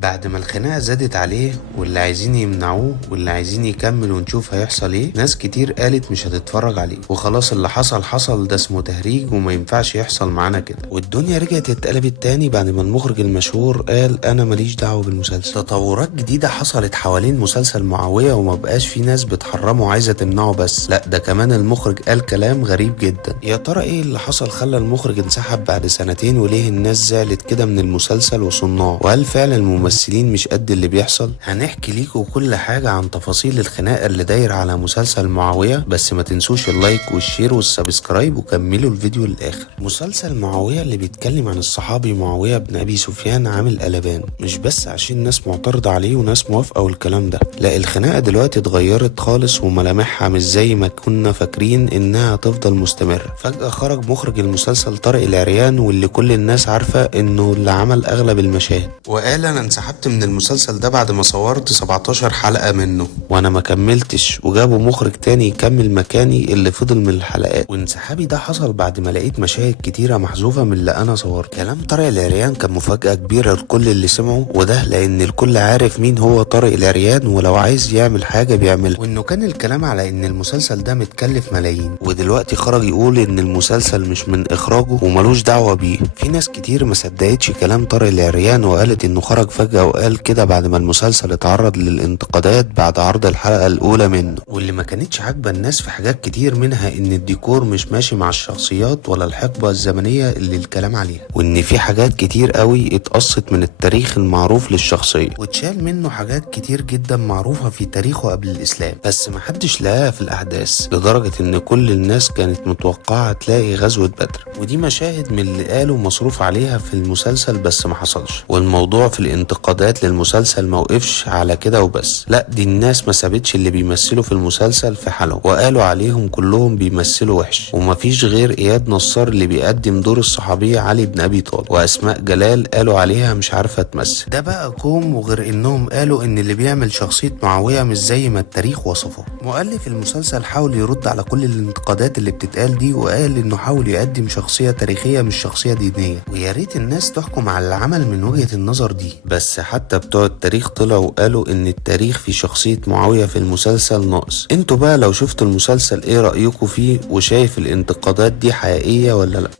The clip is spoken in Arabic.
بعد ما الخناقة زادت عليه واللي عايزين يمنعوه واللي عايزين يكمل ونشوف هيحصل ايه، ناس كتير قالت مش هتتفرج عليه وخلاص اللي حصل حصل، ده اسمه تهريج وما ينفعش يحصل معانا كده. والدنيا رجعت اتقلبت تاني بعد ما المخرج المشهور قال انا ماليش دعوة بالمسلسل. تطورات جديدة حصلت حوالين مسلسل معاوية، وما بقاش في ناس بتحرمه وعايزة تمنعه بس لا، ده كمان المخرج قال كلام غريب جدا. يا ترى ايه اللي حصل خلى المخرج انسحب بعد سنتين، وليه الناس زعلت كده من المسلسل وصناعه، وهل فعلا الممثلين مش قد اللي بيحصل؟ هنحكي ليكوا كل حاجة عن تفاصيل الخناقة اللي داير على مسلسل معاوية، بس ما تنسوش اللايك والشير والسبسكرايب وكملوا الفيديو للآخر. مسلسل معاوية اللي بيتكلم عن الصحابي معاوية بن أبي سفيان عامل قلبان، مش بس عشان ناس معترضة عليه وناس موافقة والكلام ده، لا، الخناقة دلوقتي اتغيرت خالص وملامحها مش زي ما كنا فاكرين انها هتفضل مستمرة. فجأة خرج مخرج المسلسل طارق العريان، واللي كل الناس عارفة انه اللي عمل اغلب المشاهد، وقال انا انسحبت من المسلسل ده بعد ما صورت 17 حلقة منه وانا ما كملتش، وجابوا مخرج تاني يكمل مكاني اللي فضل من الحلقات. وانسحابي ده حصل بعد ما لقيت مشاهد كتيرة محذوفة من اللي انا صورت. كلام طارق العريان كان مفاجأة كبيرة لكل اللي سمعوا، وده لان الكل عارف مين هو طارق العريان، ولو عايز يعمل حاجة بيعملها، وانه كان الكلام على ان المسلسل ده متكلف ملايين، ودلوقتي خرج يقول ان المسلسل مش من اخراجه وملوش دعوة بيه. في ناس كتير ما صدقتش كلام طارق العريان وقالت انه خرج فجأة وقال كده بعد ما المسلسل اتعرض للانتقادات بعد عرض الحلقة الاولى منه. واللي ما كانتش عاجبة الناس في حاجات كتير، منها ان الديكور مش ماشي مع الشخصيات ولا الحقبة الزمنية اللي الكلام عليها، وان في حاجات كتير قوي اتقصت من التاريخ المعروف للشخصية، واتشال منه حاجات كتير جدا معروفة في تاريخه قبل الاسلام، بس محدش لقاها في الاحداث، لدرجة ان كل الناس كانت متوقعة تلاقي غزوة بدر، ودي مشاهد من اللي قالوا مصروف عليها في المسلسل بس ما حصلش. والموضوع في الانتقادات للمسلسل ما وقفش على كده وبس، لا، دي الناس ما سابتش اللي بيمثلوا في المسلسل في حالهم، وقالوا عليهم كلهم بيمثلوا وحش، ومفيش غير اياد نصار اللي بيقدم دور الصحابية علي بن ابي طالب، واسماء جلال قالوا عليها مش عارفة تمثل. ده بقى كوم، وغير انهم قالوا ان اللي بيعمل شخصية معاوية مش زي ما التاريخ وصفه. مؤلف المسلسل حاول يرد على كل الانتقادات اللي بتتقال دي، وقال انه حاول يقدم شخصية تاريخية مش شخصية دينية، ويا ريت الناس تحكم على العمل من وجهة النظر دي. بس حتى بتوع التاريخ طلعوا وقالوا ان التاريخ في شخصية معاوية في المسلسل ناقص. انتوا بقى لو شفتوا المسلسل ايه رأيكم فيه، وشايف الانتقادات دي حقيقية ولا لا؟